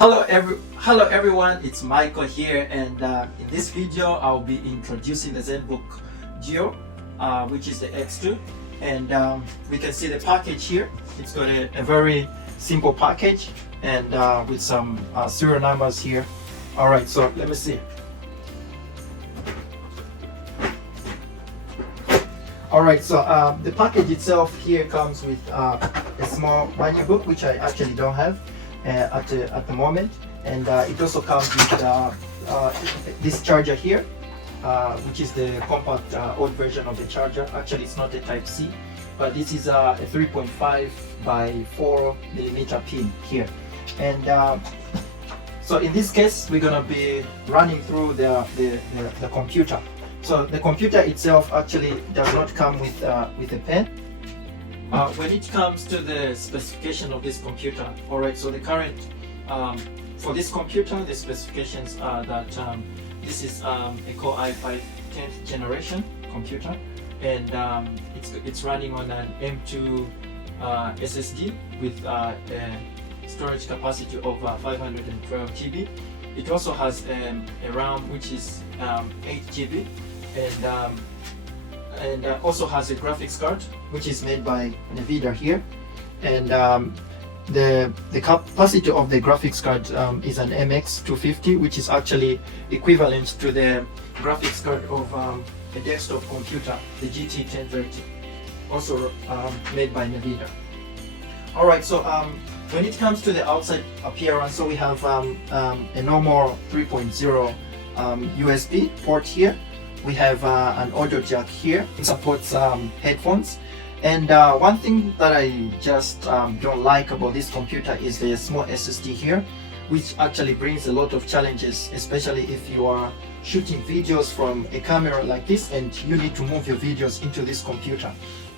Hello everyone, it's Michael here, and in this video I'll be introducing the ZenBook Duo, which is the X2, and we can see the package here. It's got a very simple package and with some serial numbers here. Alright, so let me see. Alright, so the package itself here comes with a small manual book, which I actually don't have at the moment, and it also comes with this charger here, which is the compact old version of the charger. Actually, it's not a Type-C, but this is a 3.5 by 4 millimeter pin here, and so in this case we're gonna be running through the computer. So the computer itself actually does not come with a pen. When it comes to the specification of this computer, alright, so the current, for this computer, the specifications are that this is a Core i5 10th generation computer, and it's running on an M2 SSD with a storage capacity of 512 GB. It also has a RAM which is 8 GB, and also has a graphics card which is made by NVIDIA here, and the capacity of the graphics card is an MX250, which is actually equivalent to the graphics card of a desktop computer, the GT1030, also made by NVIDIA. Alright, so when it comes to the outside appearance, so we have a normal 3.0 USB port here. We have an audio jack here. It supports headphones, and one thing that I just don't like about this computer is the small SSD here, which actually brings a lot of challenges, especially if you are shooting videos from a camera like this and you need to move your videos into this computer.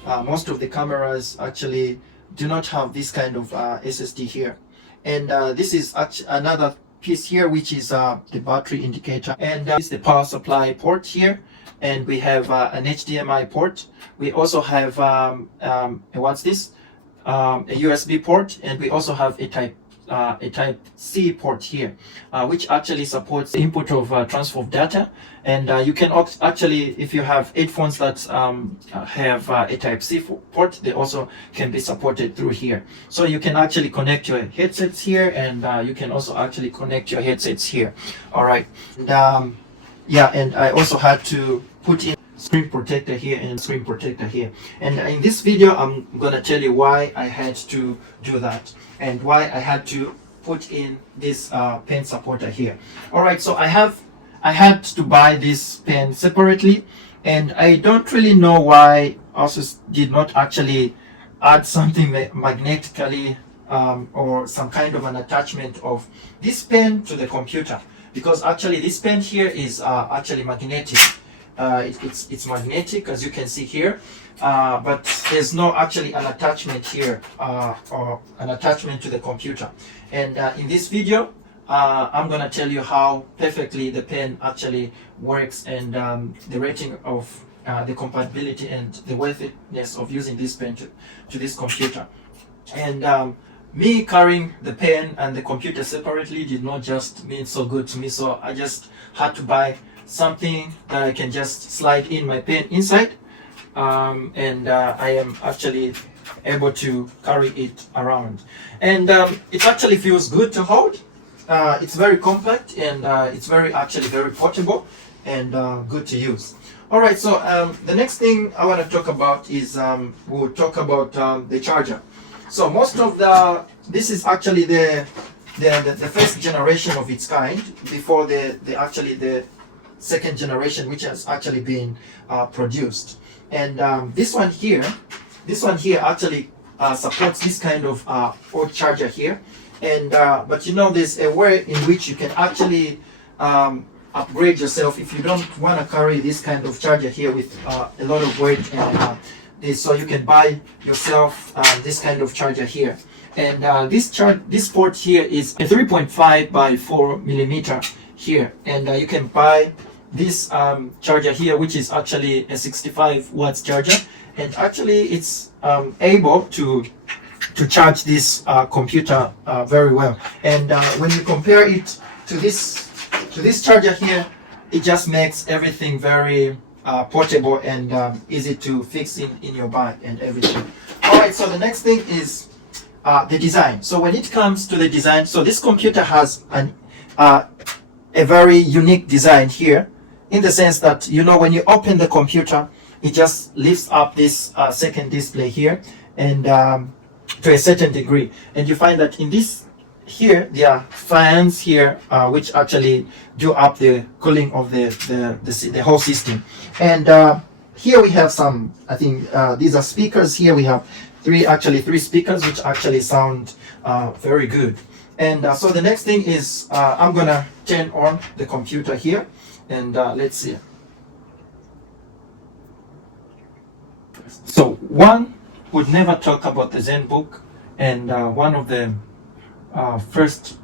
Most of the cameras actually do not have this kind of SSD here, and this is another piece here, which is the battery indicator, and this is the power supply port here, and we have an HDMI port. We also have what's this, a USB port, and we also have a type C port here, which actually supports the input of transfer of data, and you can actually, if you have headphones that have a type C port, they also can be supported through here. So you can actually connect your headsets here, and you can also actually connect your headsets here. All right, and yeah, and I also had to put in screen protector here and screen protector here, and in this video I'm gonna tell you why I had to do that and why I had to put in this pen supporter here. All right, so I had to buy this pen separately, and I don't really know why Asus did not actually add something magnetically or some kind of an attachment of this pen to the computer, because actually this pen here is actually magnetic. It's magnetic, as you can see here, but there's no actually an attachment here or an attachment to the computer. And in this video I'm gonna tell you how perfectly the pen actually works, and the rating of the compatibility and the worthiness of using this pen to this computer. And me carrying the pen and the computer separately did not just mean so good to me, so I just had to buy something that I can just slide in my pen inside, and I am actually able to carry it around, and it actually feels good to hold. It's very compact, and it's very portable and good to use. Alright, so the next thing I want to talk about is we'll talk about the charger. So most of this is actually the first generation of its kind, before the second generation, which has actually been produced. And this one here actually supports this kind of old charger here, and but you know, there's a way in which you can actually upgrade yourself if you don't want to carry this kind of charger here with a lot of weight, and so you can buy yourself this kind of charger here. And this port here is a 3.5 by 4 millimeter here, and you can buy this charger here, which is actually a 65 watts charger, and actually it's able to to charge this computer very well. And when you compare it to this charger here, it just makes everything very portable and easy to fix in your bag and everything. All right, so the next thing is the design. So when it comes to the design, so this computer has a very unique design here, in the sense that, you know, when you open the computer, it just lifts up this second display here, and to a certain degree. And you find that in this here, there are fans here, which actually do up the cooling of the whole system. And here we have some, I think these are speakers. Here we have three speakers, which actually sound very good. And so the next thing is I'm gonna turn on the computer here, and let's see. So one would never talk about the ZenBook, and one of the first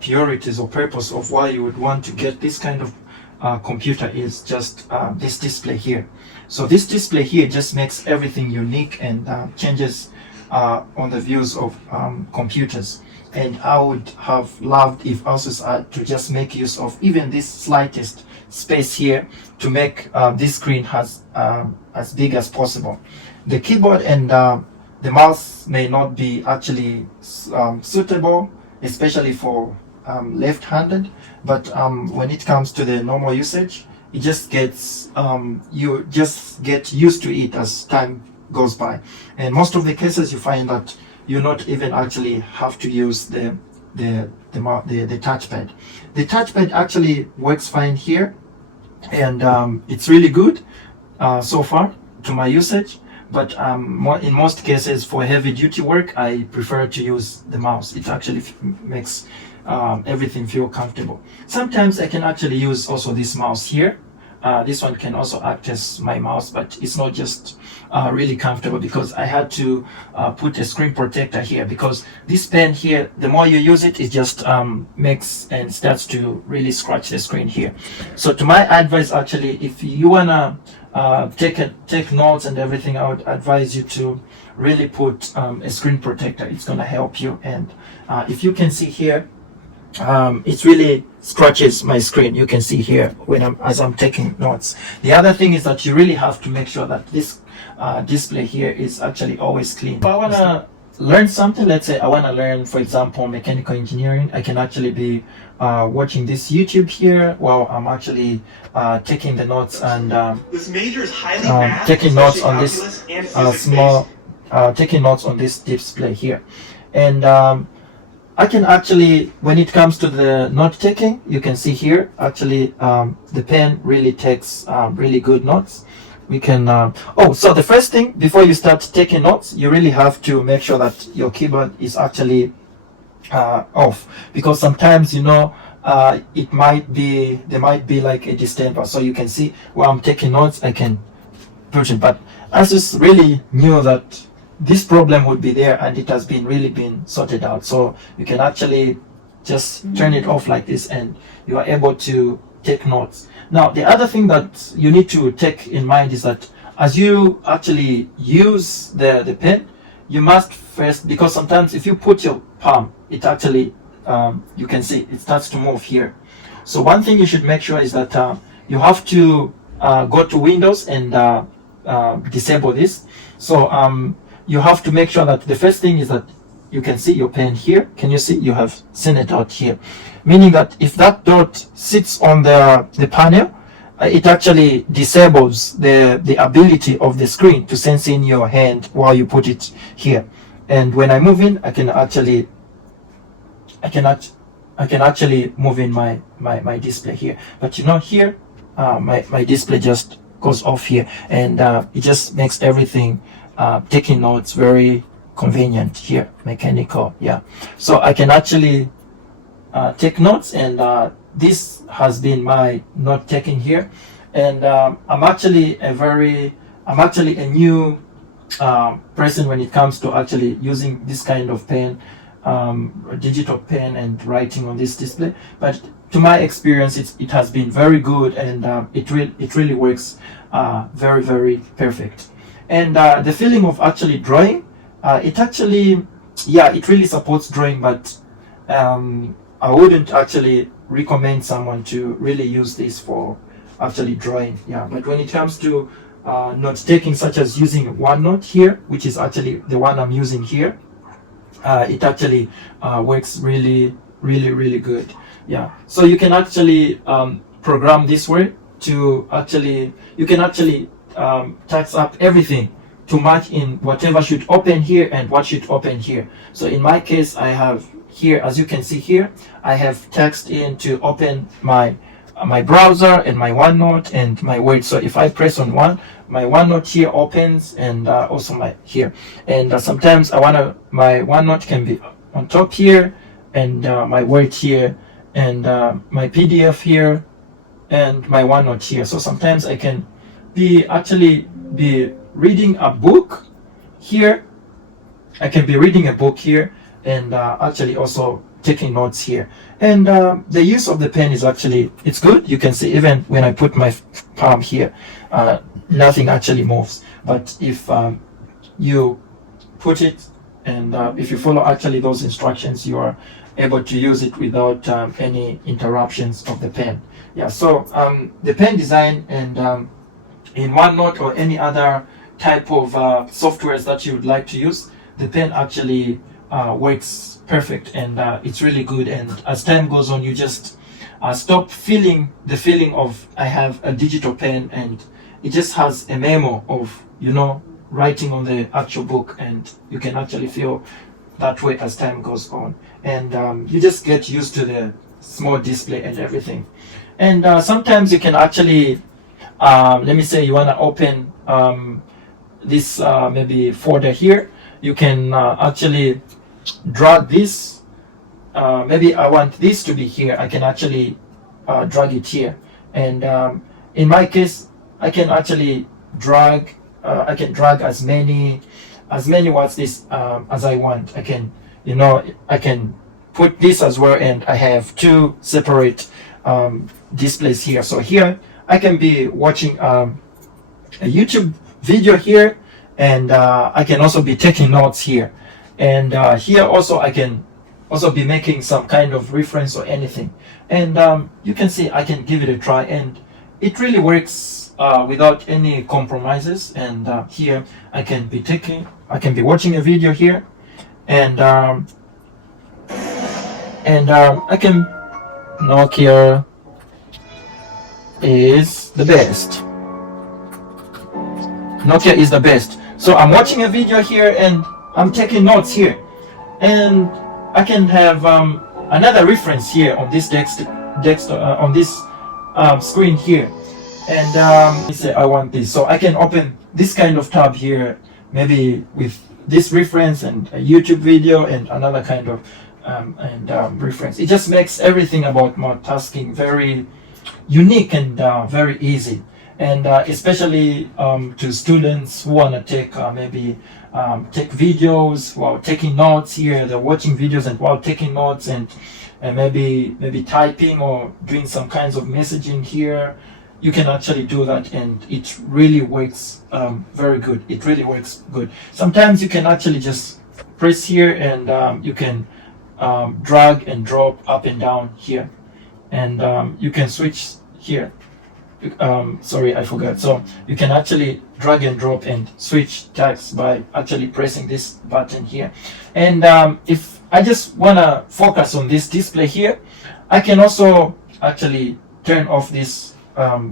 priorities or purpose of why you would want to get this kind of computer is just this display here. So this display here just makes everything unique and changes on the views of computers. And I would have loved if ASUS had to just make use of even this slightest space here to make this screen as big as possible. The keyboard and the mouse may not be actually suitable, especially for left-handed, but when it comes to the normal usage, it just gets you just get used to it as time goes by. And most of the cases, you find that you not even actually have to use the touchpad. The touchpad actually works fine here, and it's really good so far to my usage. But in most cases, for heavy duty work, I prefer to use the mouse. It actually makes everything feel comfortable. Sometimes I can actually use also this mouse here. This one can also act as my mouse, but it's not just really comfortable, because I had to put a screen protector here, because this pen here, the more you use it, it just makes and starts to really scratch the screen here. So to my advice, actually, if you wanna take notes and everything, I would advise you to really put a screen protector. It's gonna help you. And if you can see here, it really scratches my screen. You can see here when as I'm taking notes. The other thing is that you really have to make sure that this display here is actually always clean. If I want to learn something, let's say I want to learn, for example, mechanical engineering, I can actually be watching this YouTube here while I'm actually taking the notes and this major is highly taking notes on this taking notes on this display here. And I can actually, when it comes to the note taking, you can see here, actually the pen really takes really good notes. We can, so the first thing, before you start taking notes, you really have to make sure that your keyboard is actually off, because sometimes, you know, there might be like a disturber. So you can see while I'm taking notes, I can push it, but I just really knew that this problem would be there, and it has really been sorted out. So you can actually just turn it off like this, and you are able to take notes. Now, the other thing that you need to take in mind is that as you actually use the pen, you must first, because sometimes if you put your palm, it actually, you can see it starts to move here. So one thing you should make sure is that you have to go to Windows and disable this. So you have to make sure that the first thing is that you can see your pen here. Can you see? You have seen it out here. Meaning that if that dot sits on the panel, it actually disables the ability of the screen to sense in your hand while you put it here. And when I move in, I can actually move in my display here. But you know, here my display just goes off here, and it just makes everything taking notes very convenient here. Mechanical, yeah. So I can actually take notes, and this has been my note taking here. And I'm actually a new person when it comes to actually using this kind of pen, digital pen, and writing on this display. But to my experience, it has been very good, and it really works very, very perfect. And the feeling of actually drawing, it actually yeah, it really supports drawing, but I wouldn't actually recommend someone to really use this for actually drawing. Yeah, but when it comes to note taking, such as using OneNote here, which is actually the one I'm using here, it actually works really, really good. Yeah, so you can actually program this way to actually, you can actually text up everything to match in whatever should open here and what should open here. So in my case, I have here, as you can see here, I have text in to open my browser and my OneNote and my Word. So if I press on one, my OneNote here opens, and also my here. And sometimes I wanna, my OneNote can be on top here, and my Word here, and my PDF here, and my OneNote here. So sometimes I can be reading a book here. I can be reading a book here, and actually also taking notes here. And the use of the pen is actually, it's good. You can see even when I put my palm here, nothing actually moves. But if you put it, and if you follow actually those instructions, you are able to use it without any interruptions of the pen. Yeah, so the pen design, and in OneNote or any other type of softwares that you would like to use, the pen actually works perfect, and it's really good. And as time goes on, you just stop feeling the feeling of I have a digital pen, and it just has a memo of, you know, writing on the actual book, and you can actually feel that way as time goes on. And you just get used to the small display and everything. And sometimes you can actually, let me say you want to open this maybe folder here. You can actually drag this. Maybe I want this to be here. I can actually drag it here. And in my case, I can actually drag. I can drag as many words this as I want. I can, you know, I can put this as well, and I have two separate displays here. So here I can be watching a YouTube video here, and I can also be taking notes here. And here also I can also be making some kind of reference or anything. And you can see I can give it a try, and it really works without any compromises. And here I can be watching a video here, and I can, Nokia is the best. Nokia is the best. So I'm watching a video here, and I'm taking notes here, and I can have another reference here on this on this screen here. And say I want this, so I can open this kind of tab here, maybe with this reference and a YouTube video and another kind of reference. It just makes everything about multitasking very unique and very easy. And especially to students who want to take maybe take videos while taking notes here. They're watching videos and while taking notes, and maybe typing or doing some kinds of messaging here. You can actually do that, and it really works very good. It really works good. Sometimes you can actually just press here, and you can drag and drop up and down here, and you can switch here. Sorry, I forgot. So you can actually drag and drop and switch text by actually pressing this button here. And if I just want to focus on this display here, I can also actually turn off this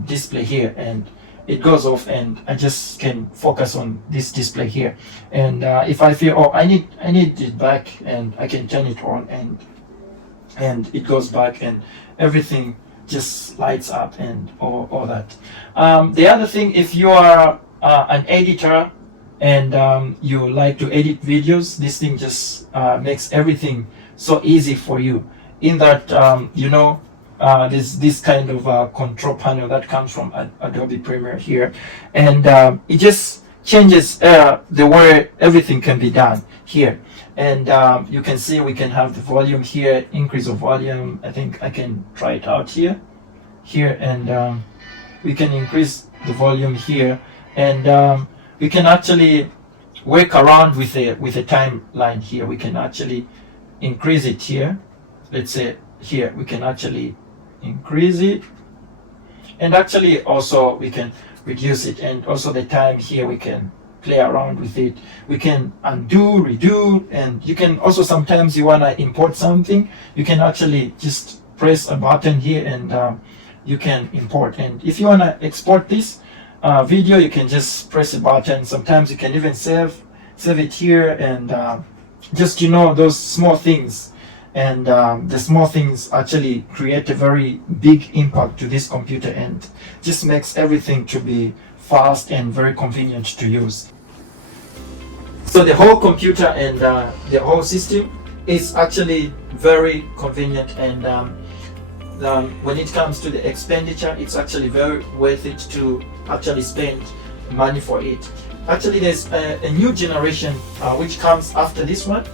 display here, and it goes off, and I just can focus on this display here. And if I feel, oh, I need it back, and I can turn it on, and it goes back, and everything just lights up and all that. The other thing, if you are an editor and you like to edit videos, this thing just makes everything so easy for you, in that you know, there's this kind of control panel that comes from Adobe Premiere here, and it just changes the way everything can be done here. And you can see we can have the volume here, increase of volume. I think I can try it out here, and we can increase the volume here, and we can actually, work around with a timeline here. We can actually increase it here. Let's say here we can actually increase it, and actually also we can reduce it, and also the time here we can play around with it. We can undo, redo, and you can also, sometimes you want to import something, you can actually just press a button here and you can import. And if you want to export this video, you can just press a button. Sometimes you can even save it here, and just, you know, those small things. And the small things actually create a very big impact to this computer, and just makes everything to be fast and very convenient to use. So the whole computer and the whole system is actually very convenient, and when it comes to the expenditure, it's actually very worth it to actually spend money for it. Actually, there's a new generation which comes after this one,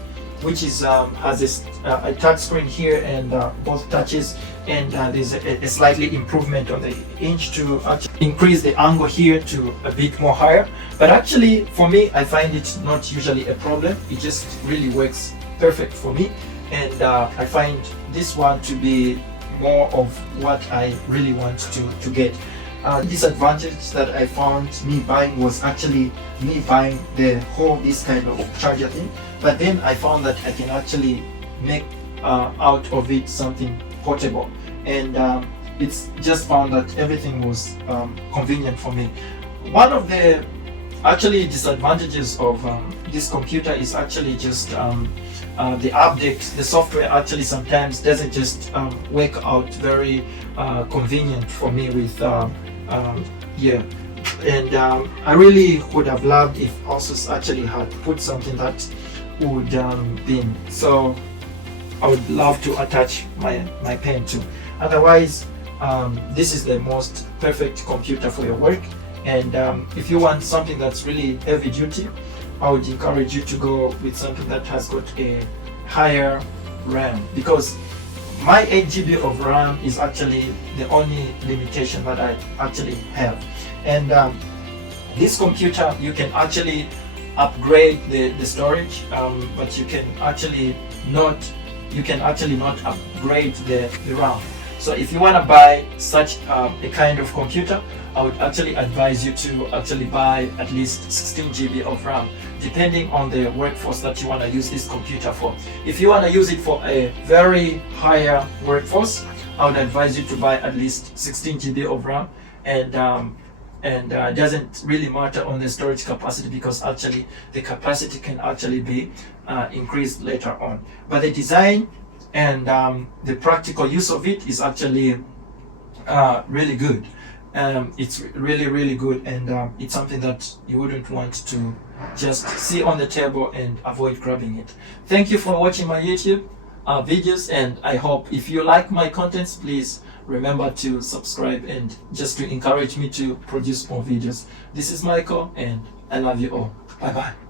which is has a touch screen here and both touches, and there's a slightly improvement on the inch to actually increase the angle here to a bit more higher. But actually, for me, I find it not usually a problem. It just really works perfect for me, and I find this one to be more of what I really want to get. Disadvantage that I found me buying was actually me buying this kind of charger thing, but then I found that I can actually make out of it something portable, and it's just found that everything was convenient for me. One of the actually disadvantages of this computer is actually just the update. The software actually sometimes doesn't just work out very convenient for me with and I really would have loved if Asus actually had put something that would bin. So I would love to attach my pen to. Otherwise, this is the most perfect computer for your work. And if you want something that's really heavy duty, I would encourage you to go with something that has got a higher RAM, because my 8 GB of RAM is actually the only limitation that I actually have. And this computer, you can actually upgrade the storage, but you can actually not upgrade the RAM. So if you want to buy such a kind of computer, I would actually advise you to actually buy at least 16 GB of RAM, depending on the workforce that you want to use this computer for. If you want to use it for a very higher workforce, I would advise you to buy at least 16 GB of RAM, and it doesn't really matter on the storage capacity, because actually the capacity can actually be increased later on. But the design and the practical use of it is actually really good. It's really good, and it's something that you wouldn't want to just see on the table and avoid grabbing it. Thank you for watching my YouTube videos, and I hope if you like my contents, please remember to subscribe, and just to encourage me to produce more videos. This is Michael, and I love you all. Bye bye.